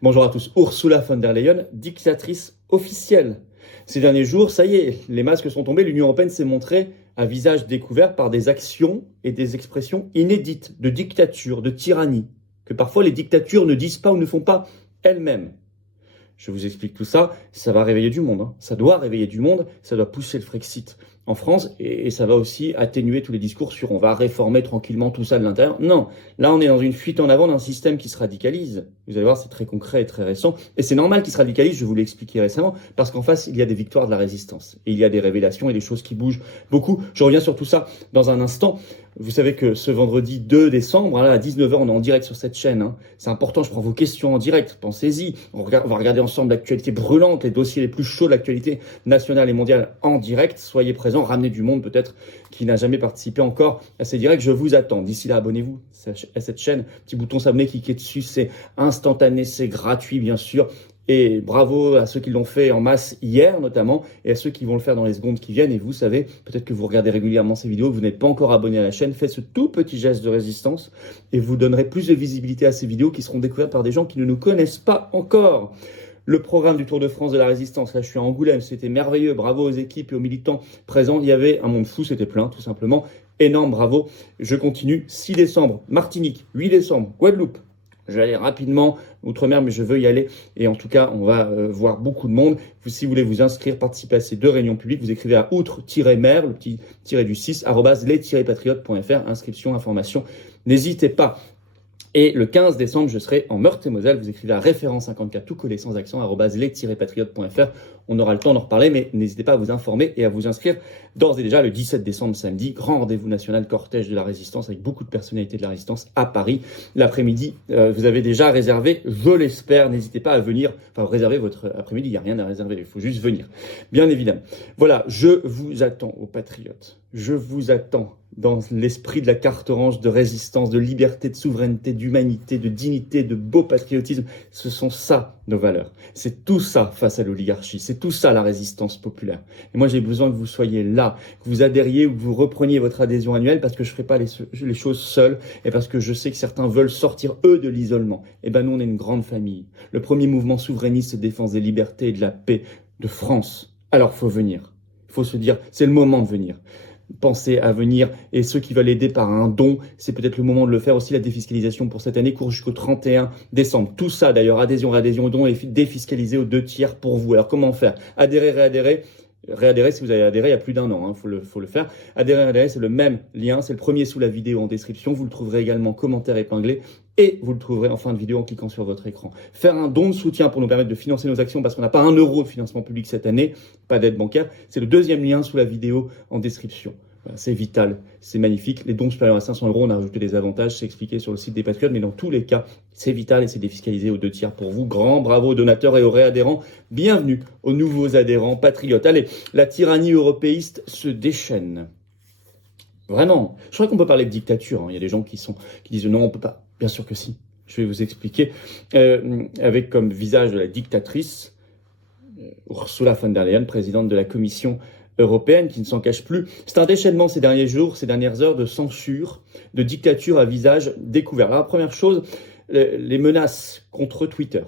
Bonjour à tous. Ursula von der Leyen, dictatrice officielle. Ces derniers jours, ça y est, les masques sont tombés. L'Union européenne s'est montrée à visage découvert par des actions et des expressions inédites de dictature, de tyrannie, que parfois les dictatures ne disent pas ou ne font pas elles-mêmes. Je vous explique tout ça, ça va réveiller du monde. Ça doit réveiller du monde, ça doit pousser le Frexit en France et ça va aussi atténuer tous les discours sur on va réformer tranquillement tout ça de l'intérieur. Non, là on est dans une fuite en avant d'un système qui se radicalise. Vous allez voir, c'est très concret et très récent. Et c'est normal qu'il se radicalise, je vous l'ai expliqué récemment, parce qu'en face, il y a des victoires de la résistance. Et il y a des révélations et des choses qui bougent beaucoup. Je reviens sur tout ça dans un instant. Vous savez que ce vendredi 2 décembre, là, à 19h, on est en direct sur cette chaîne. C'est important, je prends vos questions en direct. Pensez-y. On va regarder ensemble l'actualité brûlante, les dossiers les plus chauds de l'actualité nationale et mondiale en direct. Soyez présents, ramenez du monde peut-être qui n'a jamais participé encore à ces directs. Je vous attends. D'ici là, abonnez-vous à cette chaîne. Petit bouton s'abonner, cliquez dessus. C'est instantané, c'est gratuit bien sûr. Et bravo à ceux qui l'ont fait en masse hier notamment, et à ceux qui vont le faire dans les secondes qui viennent. Et vous savez, peut-être que vous regardez régulièrement ces vidéos, vous n'êtes pas encore abonné à la chaîne, faites ce tout petit geste de résistance et vous donnerez plus de visibilité à ces vidéos qui seront découvertes par des gens qui ne nous connaissent pas encore. Le programme du Tour de France de la Résistance, là je suis à Angoulême, c'était merveilleux, bravo aux équipes et aux militants présents. Il y avait un monde fou, c'était plein tout simplement, énorme, bravo. Je continue, 6 décembre, Martinique, 8 décembre, Guadeloupe. Je vais aller rapidement outre-mer, mais je veux y aller. Et en tout cas, on va voir beaucoup de monde. Si vous voulez vous inscrire, participer à ces 2 réunions publiques, vous écrivez à outre-mer, le petit tiré du 6, @les-patriotes.fr, inscription, information. N'hésitez pas. Et le 15 décembre, je serai en Meurthe-et-Moselle. Vous écrivez à référence 54, tout collé sans accent, @les-patriotes.fr. On aura le temps d'en reparler, mais n'hésitez pas à vous informer et à vous inscrire d'ores et déjà le 17 décembre, samedi. Grand rendez-vous national, cortège de la résistance avec beaucoup de personnalités de la résistance à Paris. L'après-midi, vous avez déjà réservé, je l'espère. N'hésitez pas à venir, réserver votre après-midi. Il n'y a rien à réserver, il faut juste venir. Bien évidemment. Voilà, je vous attends aux patriotes. Je vous attends dans l'esprit de la carte orange de résistance, de liberté, de souveraineté, d'humanité, de dignité, de beau patriotisme. Ce sont ça, nos valeurs. C'est tout ça face à l'oligarchie. C'est tout ça, la résistance populaire. Et moi, j'ai besoin que vous soyez là, que vous adhériez ou que vous repreniez votre adhésion annuelle parce que je ne ferai pas les choses seul et parce que je sais que certains veulent sortir, eux, de l'isolement. Eh ben, nous, on est une grande famille. Le premier mouvement souverainiste de défense des libertés et de la paix de France. Alors, faut venir. Il faut se dire, c'est le moment de venir. Pensez à venir et ceux qui veulent aider par un don, c'est peut-être le moment de le faire aussi. La défiscalisation pour cette année court jusqu'au 31 décembre. Tout ça d'ailleurs, adhésion, réadhésion, don est défiscalisé aux 2 tiers pour vous. Alors comment faire? Adhérer, réadhérer. Réadhérer, si vous avez adhéré il y a plus d'1 an, faut le faire. Adhérer, réadhérer, c'est le même lien, c'est le premier sous la vidéo en description. Vous le trouverez également commentaire épinglé et vous le trouverez en fin de vidéo en cliquant sur votre écran. Faire un don de soutien pour nous permettre de financer nos actions parce qu'on n'a pas 1 euro de financement public cette année, pas d'aide bancaire, c'est le 2e lien sous la vidéo en description. Voilà, c'est vital, c'est magnifique. Les dons supérieurs à 500 euros, on a rajouté des avantages, c'est expliqué sur le site des Patriotes, mais dans tous les cas, c'est vital et c'est défiscalisé aux 2 tiers pour vous. Grand bravo aux donateurs et aux réadhérents. Bienvenue aux nouveaux adhérents patriotes. Allez, la tyrannie européiste se déchaîne. Vraiment. Je crois qu'on peut parler de dictature. Il y a des gens qui disent non, on peut pas. Bien sûr que si. Je vais vous expliquer. Avec comme visage de la dictatrice, Ursula von der Leyen, présidente de la Commission européenne, qui ne s'en cache plus. C'est un déchaînement ces derniers jours, ces dernières heures de censure, de dictature à visage découvert. Alors, la première chose, les menaces contre Twitter.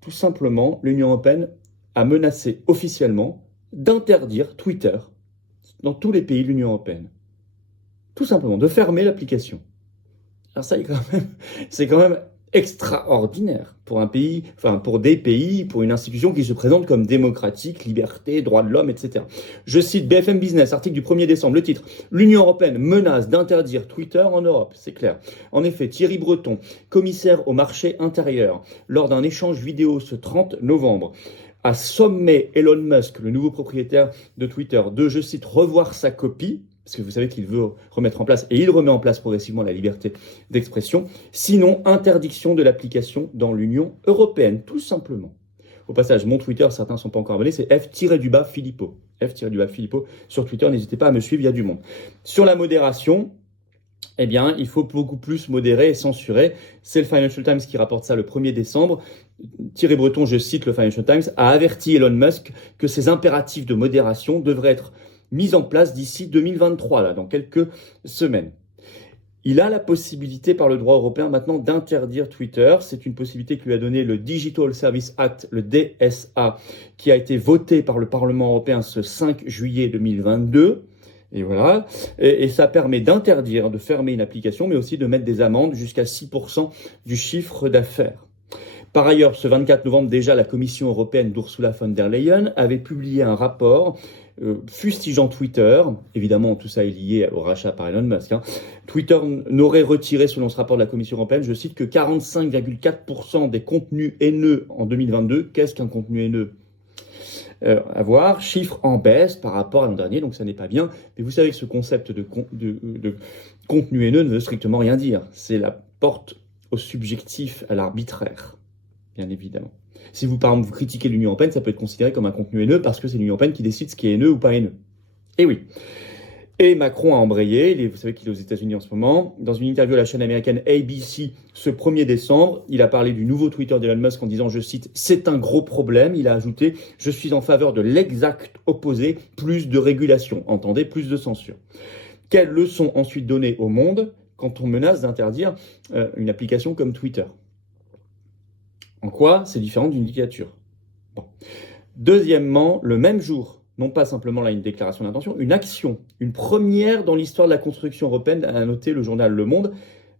Tout simplement, l'Union européenne a menacé officiellement d'interdire Twitter dans tous les pays de l'Union européenne. Tout simplement, de fermer l'application. Alors ça, c'est quand même extraordinaire pour un pays, pour des pays, pour une institution qui se présente comme démocratique, liberté, droits de l'homme, etc. Je cite BFM Business, article du 1er décembre, le titre « L'Union européenne menace d'interdire Twitter en Europe ». C'est clair. En effet, Thierry Breton, commissaire au marché intérieur, lors d'un échange vidéo ce 30 novembre, a sommé Elon Musk, le nouveau propriétaire de Twitter, de, je cite, revoir sa copie, parce que vous savez qu'il veut remettre en place, et il remet en place progressivement la liberté d'expression, sinon interdiction de l'application dans l'Union européenne, tout simplement. Au passage, mon Twitter, certains ne sont pas encore abonnés, c'est F-Filippo. F-Filippo sur Twitter, n'hésitez pas à me suivre, il y a du monde. Sur la modération, eh bien, il faut beaucoup plus modérer et censurer. C'est le Financial Times qui rapporte ça le 1er décembre. Thierry Breton, je cite le Financial Times, a averti Elon Musk que ces impératifs de modération devraient être mise en place d'ici 2023, là, dans quelques semaines. Il a la possibilité par le droit européen maintenant d'interdire Twitter. C'est une possibilité que lui a donnée le Digital Service Act, le DSA, qui a été voté par le Parlement européen ce 5 juillet 2022. Et voilà. Et ça permet d'interdire, de fermer une application, mais aussi de mettre des amendes jusqu'à 6% du chiffre d'affaires. Par ailleurs, ce 24 novembre, déjà, la Commission européenne d'Ursula von der Leyen avait publié un rapport fustigeant Twitter. Évidemment, tout ça est lié au rachat par Elon Musk. Twitter n'aurait retiré, selon ce rapport de la Commission européenne, je cite, que 45,4% des contenus haineux en 2022. Qu'est-ce qu'un contenu haineux ? À voir, chiffre en baisse par rapport à l'an dernier, donc ça n'est pas bien. Mais vous savez que ce concept de contenu haineux ne veut strictement rien dire. C'est la porte au subjectif, à l'arbitraire, bien évidemment. Si vous, par exemple, vous critiquez l'Union européenne, ça peut être considéré comme un contenu haineux parce que c'est l'Union européenne qui décide ce qui est haineux ou pas haineux. Et oui. Et Macron a embrayé, vous savez qu'il est aux États-Unis en ce moment. Dans une interview à la chaîne américaine ABC, ce 1er décembre, il a parlé du nouveau Twitter d'Elon Musk en disant, je cite, « C'est un gros problème ». Il a ajouté, « Je suis en faveur de l'exact opposé, plus de régulation ». Entendez, plus de censure. Quelles leçons ensuite donner au monde quand on menace d'interdire une application comme Twitter ? En quoi c'est différent d'une dictature ? Bon. Deuxièmement, le même jour, non pas simplement là une déclaration d'intention, une action, une première dans l'histoire de la construction européenne, a noté le journal Le Monde,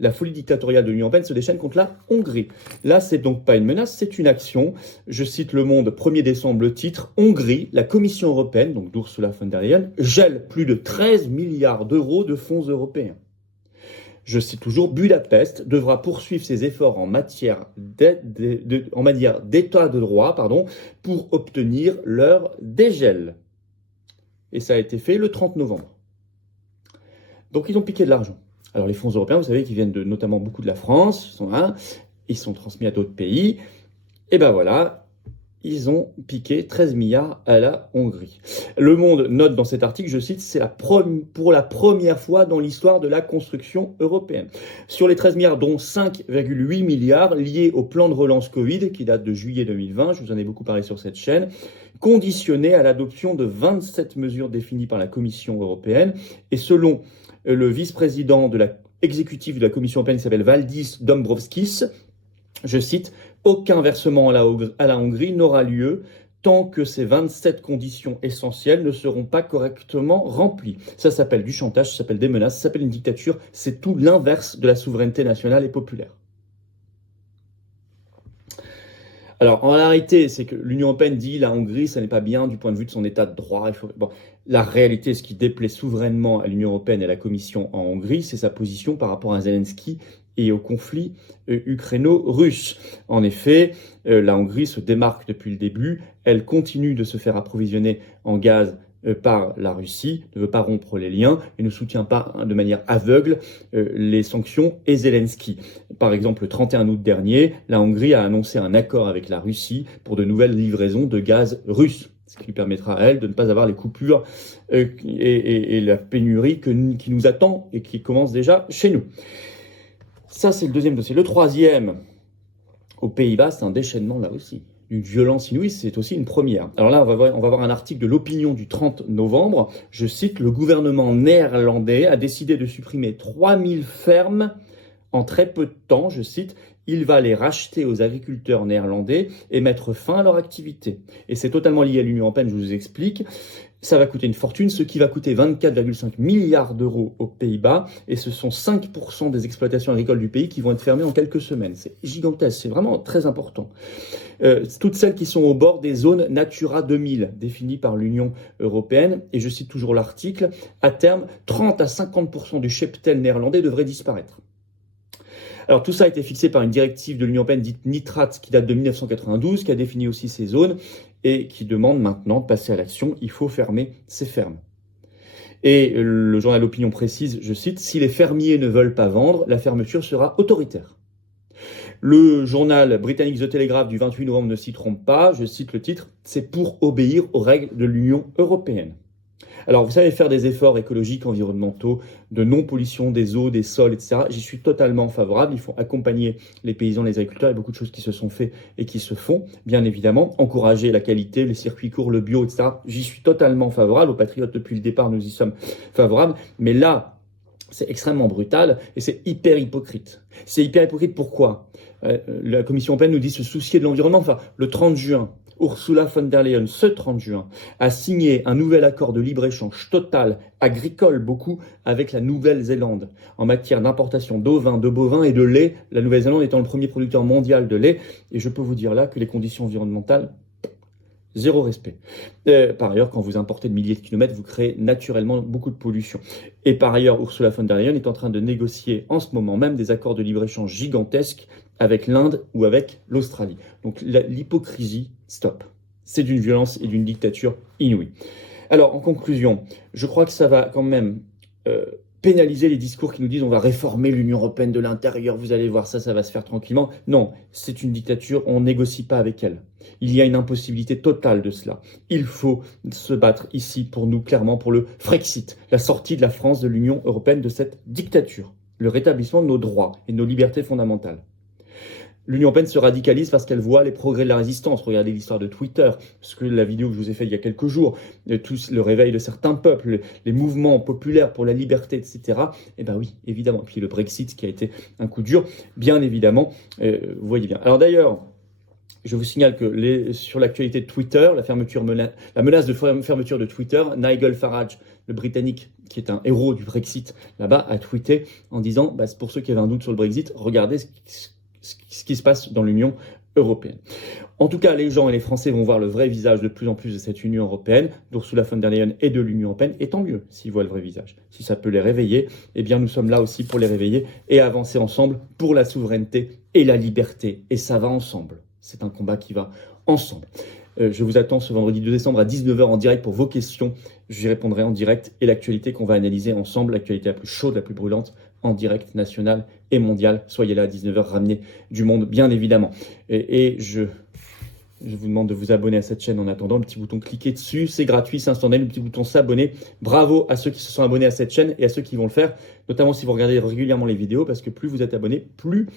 la folie dictatoriale de l'Union européenne se déchaîne contre la Hongrie. Là, c'est donc pas une menace, c'est une action. Je cite Le Monde, 1er décembre, le titre, Hongrie, la Commission européenne, donc d'Ursula von der Leyen, gèle plus de 13 milliards d'euros de fonds européens. Je cite toujours, Budapest devra poursuivre ses efforts en matière d'état de droit, pour obtenir leur dégel. Et ça a été fait le 30 novembre. Donc ils ont piqué de l'argent. Alors les fonds européens, vous savez, qui viennent notamment beaucoup de la France, ils sont transmis à d'autres pays. Et ben voilà, ils ont piqué 13 milliards à la Hongrie. Le Monde note dans cet article, je cite, c'est pour la première fois dans l'histoire de la construction européenne. Sur les 13 milliards, dont 5,8 milliards liés au plan de relance Covid, qui date de juillet 2020, je vous en ai beaucoup parlé sur cette chaîne, conditionné à l'adoption de 27 mesures définies par la Commission européenne. Et selon le vice-président exécutif de la Commission européenne, qui s'appelle Valdis Dombrovskis, je cite, « Aucun versement à la Hongrie n'aura lieu tant que ces 27 conditions essentielles ne seront pas correctement remplies. » Ça s'appelle du chantage, ça s'appelle des menaces, ça s'appelle une dictature. C'est tout l'inverse de la souveraineté nationale et populaire. Alors, en réalité, c'est que l'Union européenne dit la Hongrie, ça n'est pas bien du point de vue de son état de droit. La réalité, ce qui déplaît souverainement à l'Union européenne et à la Commission en Hongrie, c'est sa position par rapport à Zelensky et au conflit ukraino-russe. En effet, la Hongrie se démarque depuis le début. Elle continue de se faire approvisionner en gaz par la Russie, ne veut pas rompre les liens et ne soutient pas de manière aveugle les sanctions et Zelensky. Par exemple, le 31 août dernier, la Hongrie a annoncé un accord avec la Russie pour de nouvelles livraisons de gaz russe, ce qui lui permettra à elle de ne pas avoir les coupures et la pénurie qui nous attend et qui commence déjà chez nous. Ça, c'est le deuxième dossier. Le troisième, aux Pays-Bas, c'est un déchaînement là aussi. Une violence inouïe, c'est aussi une première. Alors là, on va voir un article de l'Opinion du 30 novembre. Je cite, « Le gouvernement néerlandais a décidé de supprimer 3000 fermes en très peu de temps. » Je cite, « Il va les racheter aux agriculteurs néerlandais et mettre fin à leur activité. » Et c'est totalement lié à l'Union européenne, je vous explique. Ça va coûter une fortune, ce qui va coûter 24,5 milliards d'euros aux Pays-Bas. Et ce sont 5% des exploitations agricoles du pays qui vont être fermées en quelques semaines. C'est gigantesque, c'est vraiment très important. Toutes celles qui sont au bord des zones Natura 2000, définies par l'Union européenne. Et je cite toujours l'article, à terme, 30 à 50% du cheptel néerlandais devrait disparaître. Alors tout ça a été fixé par une directive de l'Union européenne dite nitrate qui date de 1992, qui a défini aussi ces zones et qui demande maintenant de passer à l'action. Il faut fermer ces fermes. Et le journal L'Opinion précise, je cite, « Si les fermiers ne veulent pas vendre, la fermeture sera autoritaire. » Le journal britannique The Telegraph du 28 novembre ne s'y trompe pas, je cite le titre, « C'est pour obéir aux règles de l'Union européenne. » Alors, vous savez, faire des efforts écologiques, environnementaux, de non-pollution des eaux, des sols, etc. J'y suis totalement favorable. Il faut accompagner les paysans, les agriculteurs. Il y a beaucoup de choses qui se sont faites et qui se font, bien évidemment. Encourager la qualité, les circuits courts, le bio, etc. J'y suis totalement favorable. Aux Patriotes, depuis le départ, nous y sommes favorables. Mais là, C'est extrêmement brutal et c'est hyper hypocrite. C'est hyper hypocrite pourquoi la Commission européenne nous dit se soucier de l'environnement. Enfin, le 30 juin, Ursula von der Leyen, ce 30 juin, a signé un nouvel accord de libre-échange total, agricole beaucoup, avec la Nouvelle-Zélande en matière d'importation d'ovins, de bovins et de lait, la Nouvelle-Zélande étant le premier producteur mondial de lait. Et je peux vous dire là que les conditions environnementales, zéro respect. Par ailleurs, quand vous importez de milliers de kilomètres, vous créez naturellement beaucoup de pollution. Et par ailleurs, Ursula von der Leyen est en train de négocier en ce moment même des accords de libre-échange gigantesques avec l'Inde ou avec l'Australie. Donc l'hypocrisie, stop. C'est d'une violence et d'une dictature inouïe. Alors, en conclusion, je crois que ça va quand même pénaliser les discours qui nous disent on va réformer l'Union européenne de l'intérieur, vous allez voir ça va se faire tranquillement. Non, c'est une dictature, on ne négocie pas avec elle. Il y a une impossibilité totale de cela. Il faut se battre ici pour nous, clairement, pour le Frexit, la sortie de la France de l'Union européenne de cette dictature, le rétablissement de nos droits et de nos libertés fondamentales. L'Union européenne se radicalise parce qu'elle voit les progrès de la résistance. Regardez l'histoire de Twitter, parce que la vidéo que je vous ai faite il y a quelques jours, le réveil de certains peuples, les mouvements populaires pour la liberté, etc. Eh bien oui, évidemment. Et puis le Brexit qui a été un coup dur, bien évidemment, vous voyez bien. Alors d'ailleurs, je vous signale que sur l'actualité de Twitter, la menace de fermeture de Twitter, Nigel Farage, le Britannique, qui est un héros du Brexit, là-bas, a tweeté en disant, pour ceux qui avaient un doute sur le Brexit, regardez ce qui se passe dans l'Union européenne. En tout cas, les gens et les Français vont voir le vrai visage de plus en plus de cette Union européenne, d'Ursula von der Leyen et de l'Union européenne, et tant mieux s'ils voient le vrai visage. Si ça peut les réveiller, eh bien nous sommes là aussi pour les réveiller et avancer ensemble pour la souveraineté et la liberté. Et ça va ensemble. C'est un combat qui va ensemble. Je vous attends ce vendredi 2 décembre à 19h en direct pour vos questions. J'y répondrai en direct et l'actualité qu'on va analyser ensemble, l'actualité la plus chaude, la plus brûlante, en direct national et mondial. Soyez là à 19h, ramenez du monde, bien évidemment. Et je vous demande de vous abonner à cette chaîne en attendant. Le petit bouton, cliquez dessus, c'est gratuit, c'est instantané. Le petit bouton s'abonner. Bravo à ceux qui se sont abonnés à cette chaîne et à ceux qui vont le faire, notamment si vous regardez régulièrement les vidéos, parce que plus vous êtes abonnés, plus...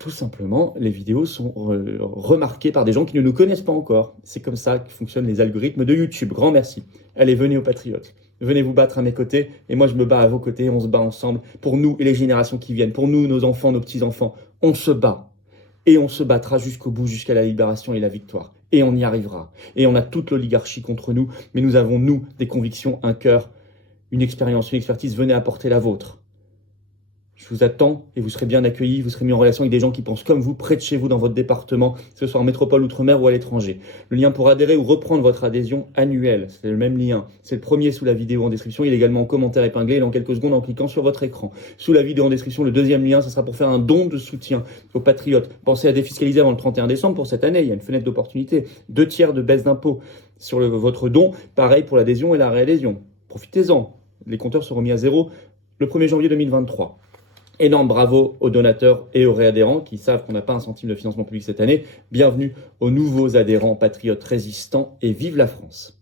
tout simplement, les vidéos sont remarquées par des gens qui ne nous connaissent pas encore. C'est comme ça que fonctionnent les algorithmes de YouTube. Grand merci. Allez, venez aux Patriotes. Venez vous battre à mes côtés et moi je me bats à vos côtés. On se bat ensemble pour nous et les générations qui viennent. Pour nous, nos enfants, nos petits-enfants. On se bat. Et on se battra jusqu'au bout, jusqu'à la libération et la victoire. Et on y arrivera. Et on a toute l'oligarchie contre nous. Mais nous avons, nous, des convictions, un cœur, une expérience, une expertise. Venez apporter la vôtre. Je vous attends et vous serez bien accueillis, vous serez mis en relation avec des gens qui pensent comme vous, près de chez vous, dans votre département, que ce soit en métropole, outre-mer ou à l'étranger. Le lien pour adhérer ou reprendre votre adhésion annuelle, c'est le même lien. C'est le premier sous la vidéo en description. Il est également en commentaire épinglé dans quelques secondes en cliquant sur votre écran. Sous la vidéo en description, le deuxième lien, ce sera pour faire un don de soutien aux patriotes. Pensez à défiscaliser avant le 31 décembre pour cette année. Il y a une fenêtre d'opportunité. 2 tiers de baisse d'impôt sur votre don. Pareil pour l'adhésion et la réadhésion. Profitez-en. Les compteurs seront mis à zéro le 1er janvier 2023. Énorme bravo aux donateurs et aux réadhérents qui savent qu'on n'a pas un centime de financement public cette année. Bienvenue aux nouveaux adhérents patriotes résistants et vive la France.